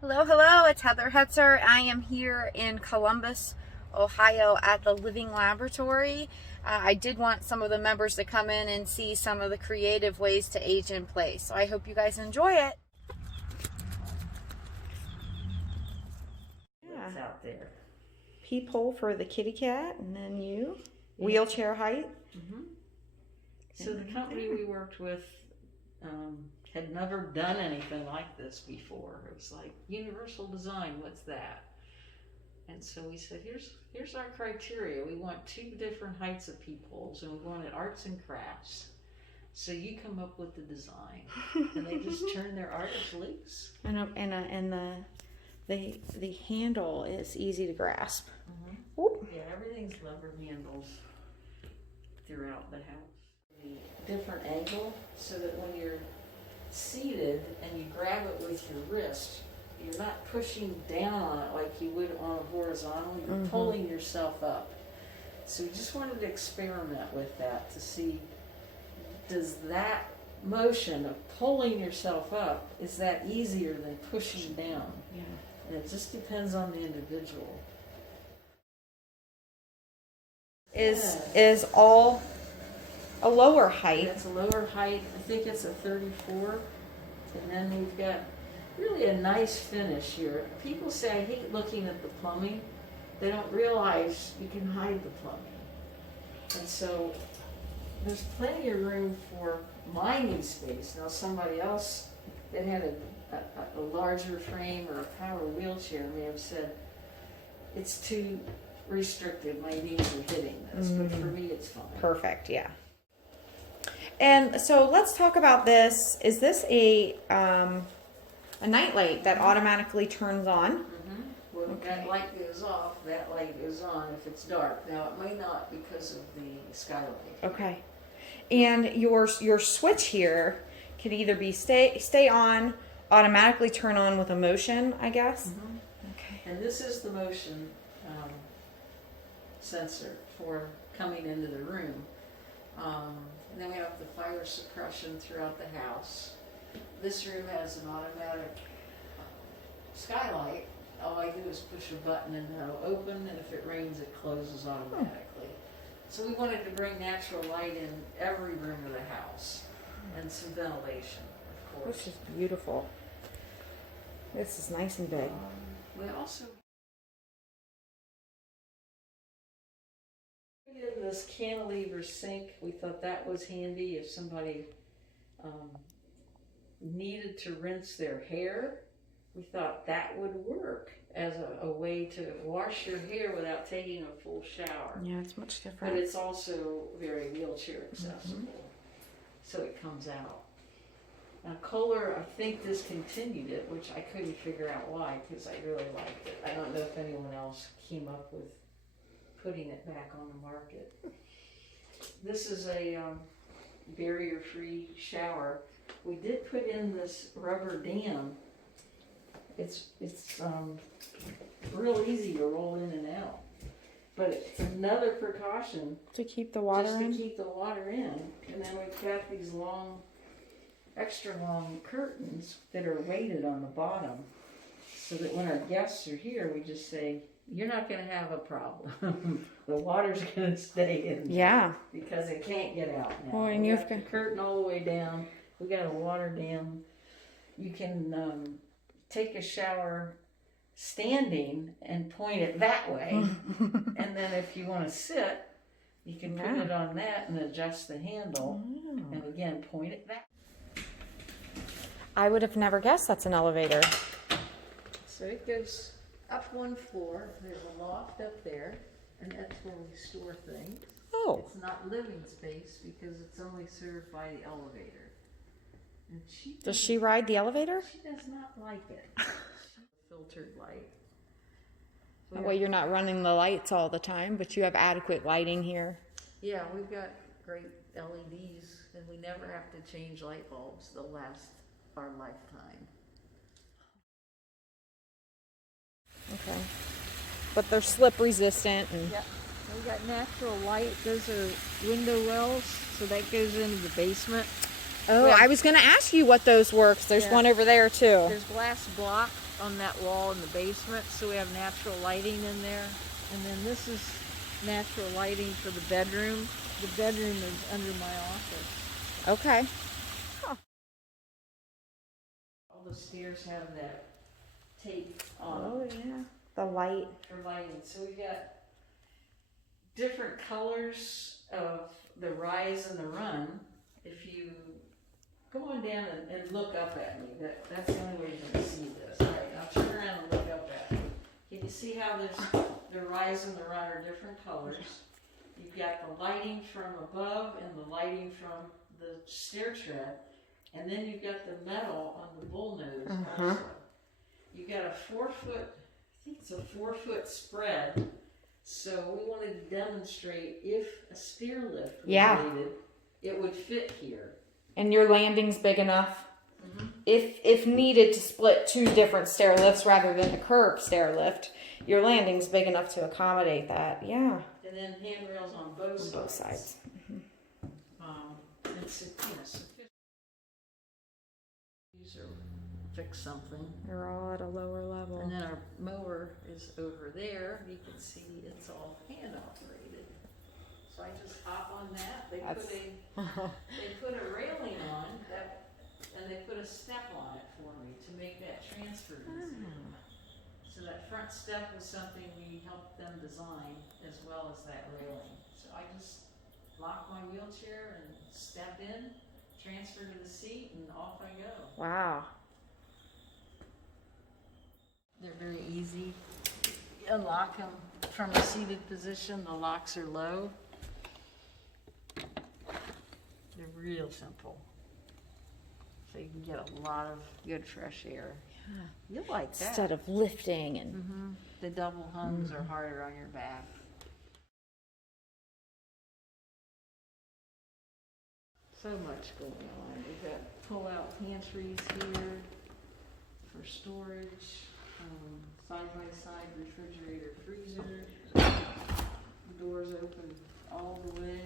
Hello, hello, it's Heather Hetzer. I am here in Columbus, Ohio at the Living Laboratory. I did want some of the members to come in and see some of the creative ways to age in place. So I hope you guys enjoy it. That's out there. Peephole for the kitty cat, and then you. Wheelchair height. Mm-hmm. So the company we worked with had never done anything like this before. It was like universal design. What's that? And so we said, here's our criteria. We want 2 different heights of peepholes, and we wanted arts and crafts. So you come up with the design, and they just turn their artists loose. And the handle is easy to grasp. Mm-hmm. Yeah, everything's lever handles throughout the house. The different angle, so that when you're seated and you grab it with your wrist, you're not pushing down on it like you would on a horizontal. You're pulling yourself up. So we just wanted to experiment with that to see, does that motion of pulling yourself up, is that easier than pushing down? Yeah. And it just depends on the individual. Is all a lower height. That's a lower height. I think it's a 34. And then we've got really a nice finish here. People say, I hate looking at the plumbing. They don't realize you can hide the plumbing. And so there's plenty of room for mining space. Now somebody else that had a larger frame or a power wheelchair may have said, it's too restrictive, my knees are hitting this, but for me it's fine. Perfect, yeah. And so let's talk about this. Is this a night light that automatically turns on? Well, if that light goes off, that light goes on if it's dark. Now it may not because of the skylight. Okay. And your switch here can either be stay on, automatically turn on with a motion, I guess. Okay. And this is the motion sensor for coming into the room. And then we have the fire suppression throughout the house. This room has an automatic skylight. All I do is push a button and it'll open, and if it rains, it closes automatically. So we wanted to bring natural light in every room of the house, and some ventilation, of course. Which is beautiful. This is nice and big. We also in this cantilever sink. We thought that was handy if somebody needed to rinse their hair. We thought that would work as a way to wash your hair without taking a full shower. Yeah, it's much different. But it's also very wheelchair accessible, so it comes out. Now Kohler, I think, discontinued it, which I couldn't figure out why, because I really liked it. I don't know if anyone else came up with putting it back on the market. This is a barrier-free shower. We did put in this rubber dam. It's real easy to roll in and out, but it's another precaution to keep the water in. To keep the water in. And then we've got these long, extra long curtains that are weighted on the bottom, so that when our guests are here, we just say, you're not going to have a problem. The water's going to stay in. Yeah. Because it can't get out now. Well, and we you've got the got curtain all the way down. We got a water dam. You can take a shower standing and point it that way. And then if you want to sit, you can put it on that and adjust the handle. And again, point it back. I would have never guessed that's an elevator. So it goes up one floor. There's a loft up there, and that's where we store things. Oh. It's not living space because it's only served by the elevator. And Does she ride the elevator? She does not like it. Filtered light. That way you're not running the lights all the time, but you have adequate lighting here. Yeah, we've got great LEDs, and we never have to change light bulbs. They'll last our lifetime. Okay. But they're slip resistant. And yep. We got natural light. Those are window wells, so that goes into the basement. Oh, I was going to ask you what those were, 'cause there's one over there too. There's glass block on that wall in the basement, so we have natural lighting in there. And then this is natural lighting for the bedroom. The bedroom is under my office. Okay. All the stairs have that tape on Oh yeah, the light. for lighting. So we got different colors of the rise and the run. If you go on down and look up at me, that's the only way you're going to see this. All right, now turn around and look up at me. Can you see how the rise and the run are different colors? You've got the lighting from above and the lighting from the stair tread, and then you've got the metal on the bull nose also. You've got a 4-foot, I think it's a 4-foot spread. So we wanted to demonstrate if a stair lift was needed, it would fit here. And your landing's big enough, if needed, to split 2 different stair lifts rather than the curved stair lift. Your landing's big enough to accommodate that. Yeah. And then handrails on both sides. Both sides. And sufficient. These are fix something. They're all at a lower level. And then our mower is over there. You can see it's all hand operated. So I just hop on that. They put a railing on that, and they put a step on it for me to make that transfer easy. So that front step was something we helped them design, as well as that railing. So I just lock my wheelchair and step in, transfer to the seat, and off I go. Wow. They're very easy. You unlock them from a seated position. The locks are low. They're real simple. So you can get a lot of good fresh air. Yeah. You'll like that. Instead of lifting and... The double hungs are harder on your back. So much going on. We've got pull-out pantries here for storage. Side-by-side refrigerator, freezer. Doors open all the way.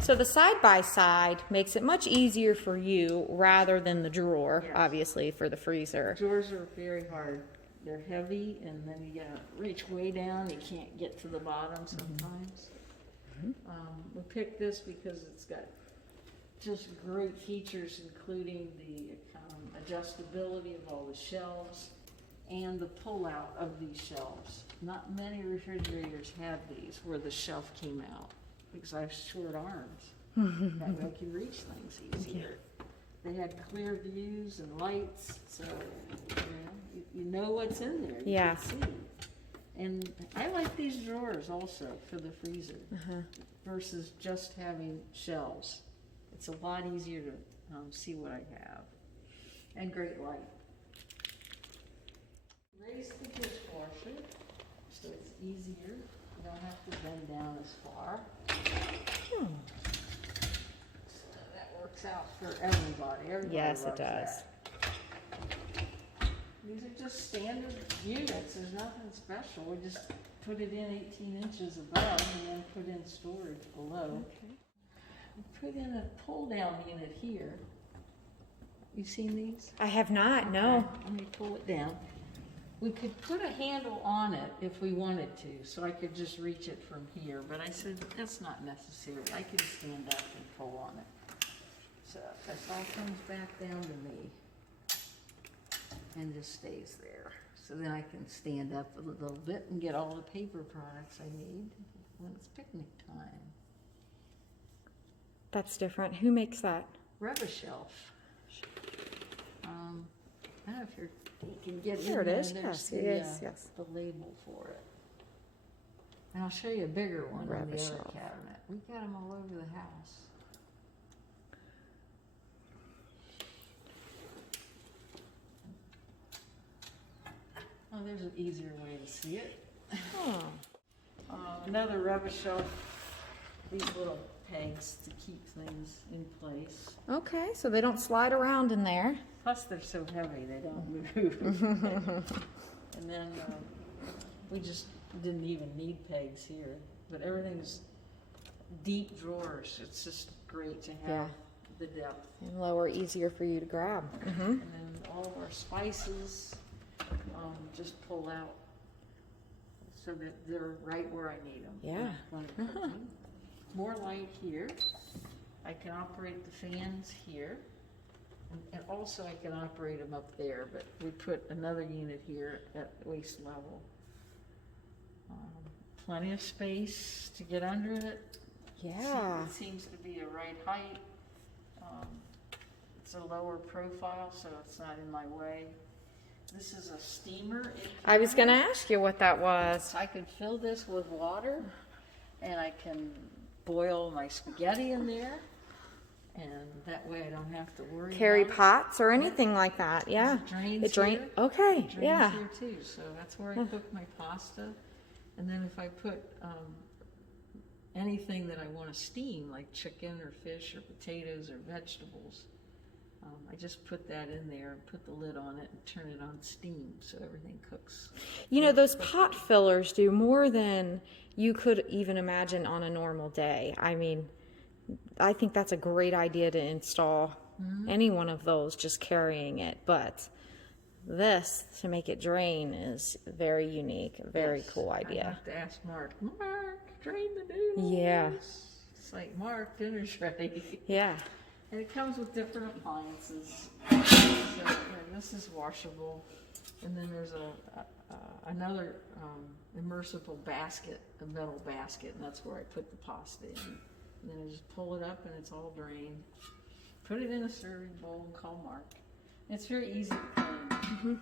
So the side-by-side makes it much easier for you rather than the drawer, obviously, for the freezer. Drawers are very hard. They're heavy, and then you gotta reach way down. You can't get to the bottom sometimes. We picked this because it's got just great features, including the adjustability of all the shelves and the pull-out of these shelves. Not many refrigerators have these where the shelf came out, because I have short arms. That way I can reach things easier. They had clear views and lights, so you know what's in there. You can see. And I like these drawers also for the freezer versus just having shelves. It's a lot easier to see what I have. And great light. Raise the dishwasher so it's easier. You don't have to bend down as far. So that works out for everybody. Yes, it does. That. These are just standard units. There's nothing special. We just put it in 18 inches above and then put in storage below. We put in a pull-down unit here. You've seen these? I have not, no. Let me pull it down. We could put a handle on it if we wanted to, so I could just reach it from here, but I said that's not necessary. I can stand up and pull on it. So this all comes back down to me and just stays there. So then I can stand up a little bit and get all the paper products I need when it's picnic time. That's different. Who makes that? Rubbershelf. I don't know if you can get Here in it there. is. There's Yes, yes. the label for it. And I'll show you a bigger one on the other Rubbershelf. cabinet. We've got them all over the house. Oh, there's an easier way to see it. Another rubbershelf. These little pegs to keep things in place. Okay, so they don't slide around in there. Plus, they're so heavy, they don't move. And then we just didn't even need pegs here. But everything's deep drawers. It's just great to have the depth. And lower, easier for you to grab. And then all of our spices. pull out so that they're right where I need them. Yeah. More light here. I can operate the fans here. And also I can operate them up there, but we put another unit here at waist level. Plenty of space to get under it. Yeah. It seems to be a right height. It's a lower profile, so it's not in my way. This is a steamer. I was going to ask you what that was. I can fill this with water, and I can boil my spaghetti in there, and that way I don't have to worry Carry about pots or anything like that. Yeah. It drains It drain. here. Okay. It drains Yeah. here too, so that's where I cook my pasta. And then if I put anything that I want to steam, like chicken or fish or potatoes or vegetables, I just put that in there and put the lid on it and turn it on steam so everything cooks. You know, those pot fillers do more than you could even imagine on a normal day. I mean, I think that's a great idea to install any one of those, just carrying it. But this, to make it drain, is very unique. Very cool idea. I have to ask Mark, drain the noodles. Yeah. It's like, Mark, dinner's ready. Yeah. And it comes with different appliances. So, this is washable. And then there's another immersible basket, a metal basket, and that's where I put the pasta in. And then I just pull it up and it's all drained. Put it in a serving bowl and call Mark. It's very easy to clean.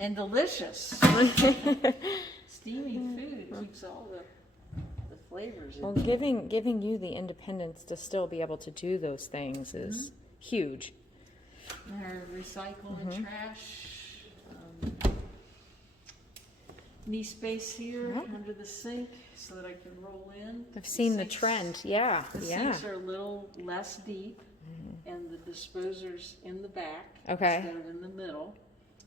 And delicious. Steamy food. It keeps all the flavors in. Well, giving you the independence to still be able to do those things is huge. Our recycle and trash. Knee space here under the sink so that I can roll in. I've seen the trend. Yeah. The Yeah. sinks are a little less deep, and the disposer's in the back Okay. instead of in the middle.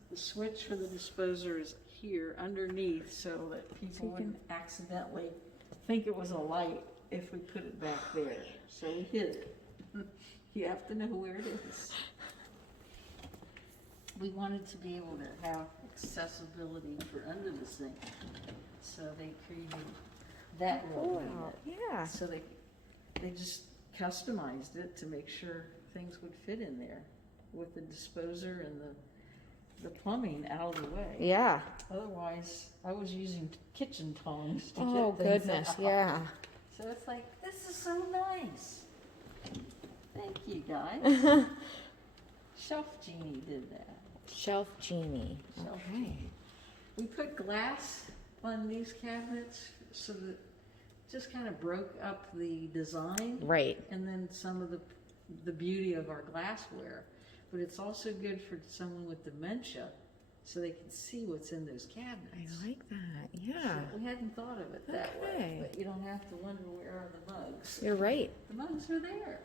The switch for the disposer is here underneath so that people wouldn't accidentally think it was a light if we put it back there. So we hid it. You have to know where it is. We wanted to be able to have accessibility for under the sink, so they created that little unit. Yeah. So they just customized it to make sure things would fit in there with the disposer and the plumbing out of the way. Yeah. Otherwise, I was using kitchen tongs to Oh, get things goodness. out. Yeah. So it's like, this is so nice. Thank you, guys. Shelf Genie did that. Shelf Genie. Shelf Okay. Genie. We put glass on these cabinets so that it just kind of broke up the design. Right. And then some of the beauty of our glassware. But it's also good for someone with dementia so they can see what's in those cabinets. I like that. Yeah. So we hadn't thought of it that way, Okay. but you don't have to wonder where are the mugs. You're right. The mugs are there.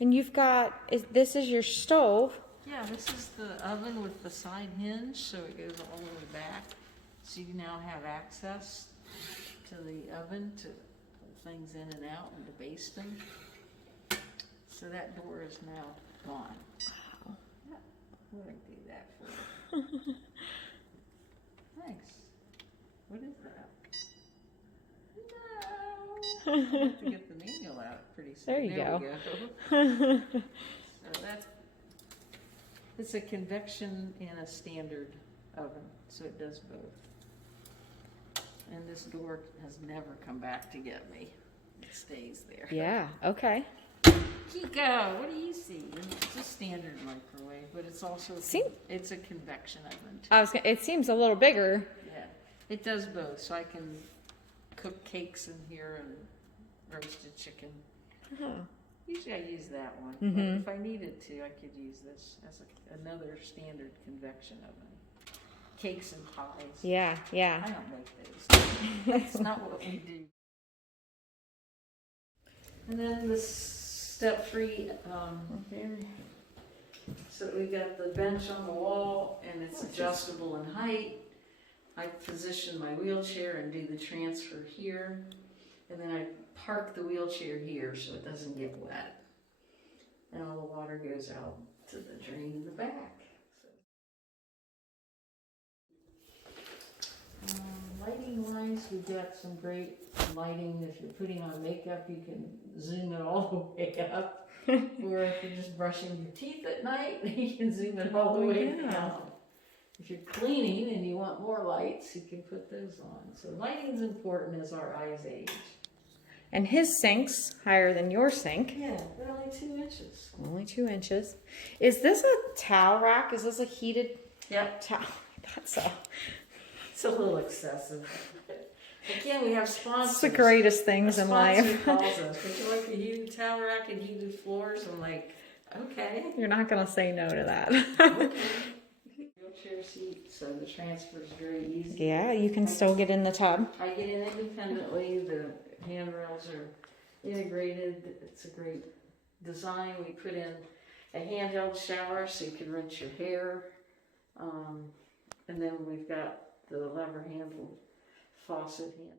And you've got, this is your stove. Yeah, this is the oven with the side hinge, so it goes all the way back. So you now have access to the oven to pull things in and out and to baste them. So that door is now gone. Wow. Yeah, we're going to do that for you. Thanks. What is that? No! I have to get the manual out pretty soon. There you go. We go. So it's a convection and a standard oven, so it does both. And this door has never come back to get me. It stays there. Yeah. Okay. Kiko, what do you see? It's a standard microwave, but it's also it's a convection oven too. It seems a little bigger. Yeah, it does both, so I can cook cakes in here and roasted chicken. Usually I use that one, but if I needed to, I could use this as another standard convection oven. Cakes and pies. Yeah. Yeah. I don't make those. That's not what we do. And then this step-free here. So we've got the bench on the wall, and it's adjustable in height. I position my wheelchair and do the transfer here, and then I park the wheelchair here so it doesn't get wet. And all the water goes out to the drain in the back. got some great lighting. If you're putting on makeup, you can zoom it all the way up. Or if you're just brushing your teeth at night, you can zoom it all the way down. If you're cleaning and you want more lights, you can put those on. So lighting's important as our eyes age. And his sink's higher than your sink. Yeah, they're only 2 inches. Only 2 inches. Is this a towel rack? Is this a heated Yep. towel? I thought so. It's a little excessive. Again, we have sponsors. It's the greatest things in Sponsor life. calls us. Would you like a heated towel rack and heated floors? I'm like, okay. You're not going to say no to that. Okay. Wheelchair seat, so the transfer is very easy. Yeah, you can still get in the tub. I get in independently. The handrails are integrated. It's a great design. We put in a handheld shower so you can rinse your hair. And then we've got the lever handled faucet hand.